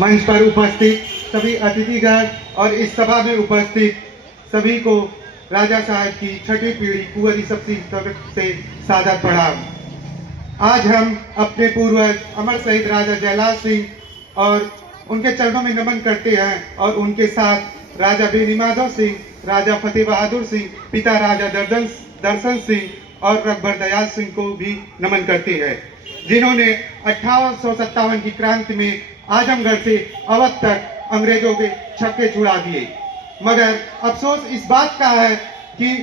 मंच पर उपस्थित सभी अतिथिगण और इस सभा में उपस्थित सभी को राजा साहब की छठी पीढ़ी कुंवरी शक्ति तरफ से सादर प्रणाम। आज हम अपने पूर्वज अमर शहीद राजा जयलाल सिंह और उनके चरणों में नमन करते हैं और उनके साथ राजा बेनीमाधव सिंह, राजा फतेह बहादुर सिंह, पिता राजा दर्शन सिंह और रघुबर दयाल सिंह को भी नमन करते हैं, जिन्होंने 1857 की क्रांति में आजमगढ़ से अवध तक अंग्रेजों के छक्के छुड़ा दिए। मगर अफसोस इस बात का है कि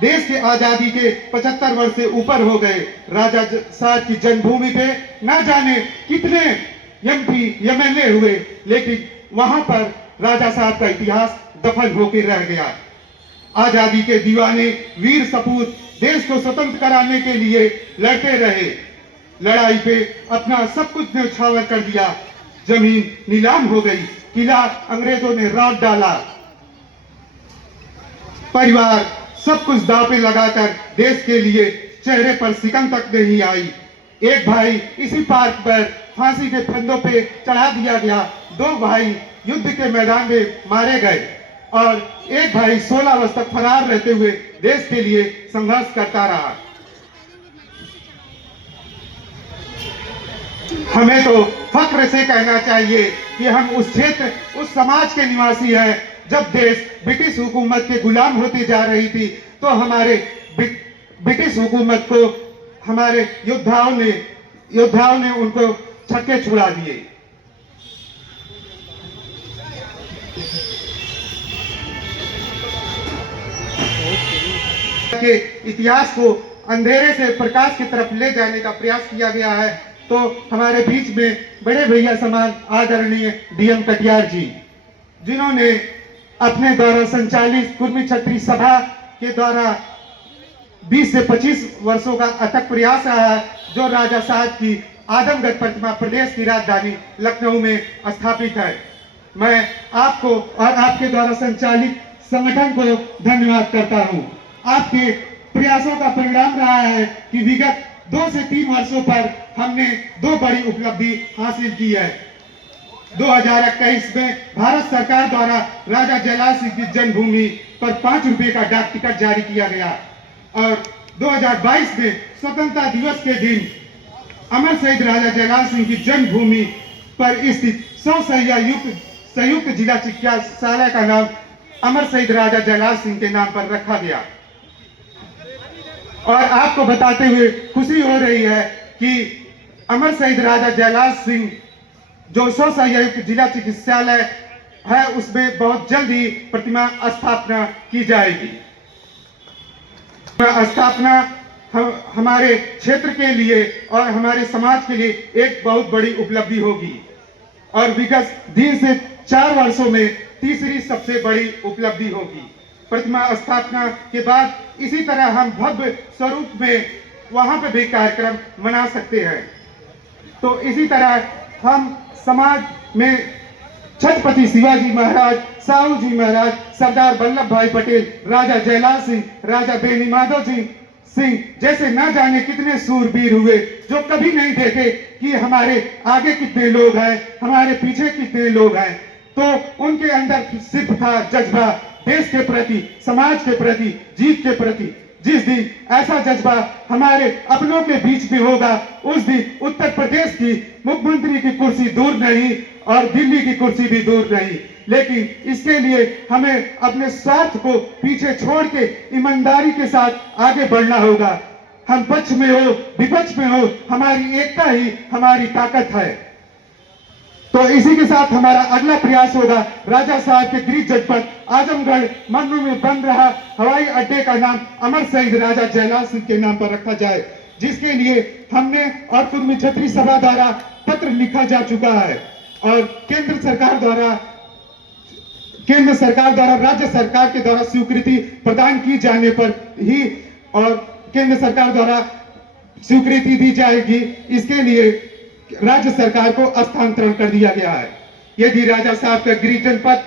देश के आजादी के 75 वर्ष से ऊपर हो गए। राजा साहब की जन्मभूमि पे न जाने कितने एमपी एमएलए हुए, लेकिन वहां पर राजा साहब का इतिहास दफन होकर रह गया। आजादी के दीवाने वीर सपूत देश को स्वतंत्र कराने के लिए लड़ते रहे। लड़ाई पे अपना सब कुछ न्यौछावर कर दिया। जमीन नीलाम हो गई, किला अंग्रेजों ने रात डाला, परिवार सब कुछ दांव पे लगाकर देश के लिए चेहरे पर सिकन तक नहीं आई। एक भाई इसी पार्क पर फांसी के फंदों पे चढ़ा दिया गया, 2 भाई युद्ध के मैदान में मारे गए और एक भाई 16 वर्ष तक फरार रहते हुए देश के लिए संघर्ष करता रहा। हमें तो फक्र से कहना चाहिए कि हम उस क्षेत्र, उस समाज के निवासी हैं। जब देश ब्रिटिश हुकूमत के गुलाम होती जा रही थी, तो हमारे ब्रिटिश हुकूमत को हमारे योद्धाओं ने उनको छक्के छुड़ा दिए। के इतिहास को अंधेरे से प्रकाश की तरफ ले जाने का प्रयास किया गया है। तो हमारे बीच में बड़े भैया समान आदरणीय डीएम कटियार जी, जिन्होंने अपने द्वारा संचालित कुर्मी छत्री सभा के द्वारा 20 से 25 वर्षों का अथक प्रयास रहा है, जो राजा साहब की आदमगढ़ प्रतिमा प्रदेश की राजधानी लखनऊ में स्थापित है। मैं आपको और आपके द्वारा संचालित संगठन को धन्यवाद करता हूं। आपके प्रयासों का परिणाम रहा है कि विगत 2 से 3 वर्षों पर हमने 2 बड़ी उपलब्धि हासिल की है। 2021 में भारत सरकार द्वारा राजा जयलाल सिंह की जन्मभूमि पर 5 रुपए का डाक टिकट जारी किया गया और 2022 में स्वतंत्रता दिवस के दिन अमर शहीद राजा जयलाल सिंह की जन्मभूमि पर स्थित 100 शैय्या संयुक्त जिला चिकित्सालय का नाम अमर शहीद राजा जयलाल सिंह के नाम पर रखा गया। और आपको बताते हुए खुशी हो रही है कि अमर शहीद राजा जयलाल सिंह जो 100 शैय्या जिला चिकित्सालय है, उसमें बहुत जल्द ही प्रतिमा स्थापना की जाएगी। स्थापना हमारे क्षेत्र के लिए और हमारे समाज के लिए एक बहुत बड़ी उपलब्धि होगी और विगत 3 से 4 वर्षों में तीसरी सबसे बड़ी उपलब्धि होगी। प्रतिमा स्थापना के बाद इसी तरह हम भव्य स्वरूप में वहां पर भी कार्यक्रम मना सकते हैं। तो इसी तरह हम समाज में छत्रपति शिवाजी महाराज, साहू जी महाराज, सरदार वल्लभ भाई पटेल, राजा जयलाल सिंह, राजा बेनीमाधव सिंह जैसे न जाने कितने सूरवीर हुए, जो कभी नहीं देखे कि हमारे आगे कितने लोग हैं, हमारे पीछे कितने लोग हैं। तो उनके अंदर सिर्फ था जज्बा देश के प्रति, समाज के प्रति, जीत के प्रति। जिस दिन ऐसा जज्बा हमारे अपनों के बीच में होगा, उस दिन उत्तर प्रदेश की मुख्यमंत्री की कुर्सी दूर नहीं और दिल्ली की कुर्सी भी दूर नहीं। लेकिन इसके लिए हमें अपने स्वार्थ को पीछे छोड़ के ईमानदारी के साथ आगे बढ़ना होगा। हम पक्ष में हो, विपक्ष में हो, हमारी एकता ही हमारी ताकत है। तो इसी के साथ हमारा अगला प्रयास होगा, राजा साहब के गृह जनपद आजमगढ़ मन्नू में बन रहा हवाई अड्डे का नाम अमर शहीद राजा जयलाल सिंह के नाम पर रखा जाए, जिसके लिए हमने और कुर्मी छत्री सभा द्वारा पत्र लिखा जा चुका है और केंद्र सरकार द्वारा राज्य सरकार के द्वारा स्वीकृति प्रदान की जाने पर ही और केंद्र सरकार द्वारा स्वीकृति दी जाएगी। इसके लिए राज्य सरकार को हस्तांतरण कर दिया गया है। यदि राजा साहब का गृह जनपद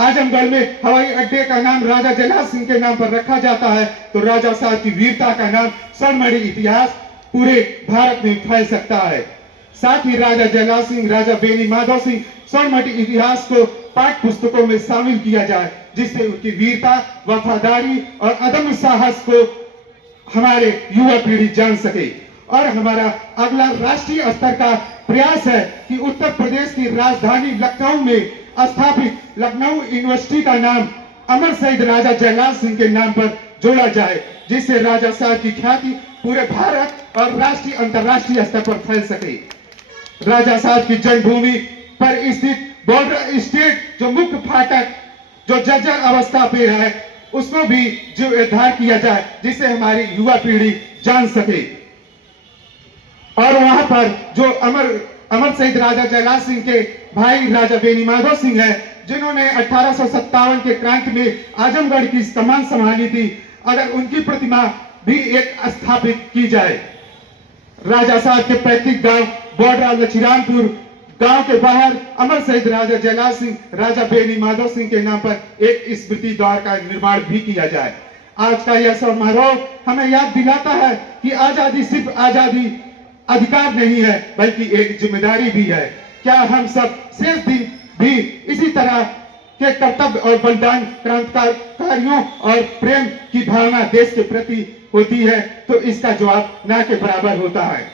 आजमगढ़ में हवाई अड्डे का नाम राजा जयलाल सिंह के नाम पर रखा जाता है, तो राजा साहब की वीरता का नाम स्वर्णमणि इतिहास पूरे भारत में फैल सकता है। साथ ही राजा जयलाल सिंह, राजा बेनी माधव सिंह स्वर्णमटी इतिहास को पाठ्य पुस्तकों में शामिल किया जाए, जिससे उनकी वीरता, वफादारी और अदम्य साहस को हमारे युवा पीढ़ी जान सके। और हमारा अगला राष्ट्रीय स्तर का प्रयास है कि उत्तर प्रदेश की राजधानी लखनऊ में स्थापित लखनऊ यूनिवर्सिटी का नाम अमर शहीद राजा जयलाल सिंह के नाम पर जोड़ा जाए, जिससे राजा साहब की ख्याति पूरे भारत और राष्ट्रीय अंतर्राष्ट्रीय स्तर पर फैल सके। राजा साहब की जन्मभूमि पर स्थित बॉर्डर स्टेट जो मुख्य फाटक जो जर्जर अवस्था पे है, उसको भी जीर्णोद्धार किया जाए, जिससे हमारी युवा पीढ़ी जान सके। और वहां पर जो अमर शहीद राजा जयलाल सिंह के भाई राजा बेनी माधव सिंह है, जिन्होंने 1857 के क्रांति में आजमगढ़ की कमान संभाली थी, अगर उनकी प्रतिमा भी एक स्थापित की जाए। राजा साहब के पैतृक गांव बॉर्डर लछीरामपुर गांव के बाहर अमर शहीद राजा जयलाल सिंह, राजा बेनी माधव सिंह के नाम पर एक स्मृति द्वार का निर्माण भी किया जाए। आज का यह समारोह हमें याद दिलाता है कि आजादी सिर्फ आजादी अधिकार नहीं है, बल्कि एक जिम्मेदारी भी है। क्या हम सब शेष दिन भी इसी तरह के कर्तव्य और बलिदान क्रांतिकारियों और प्रेम की भावना देश के प्रति होती है? तो इसका जवाब ना के बराबर होता है।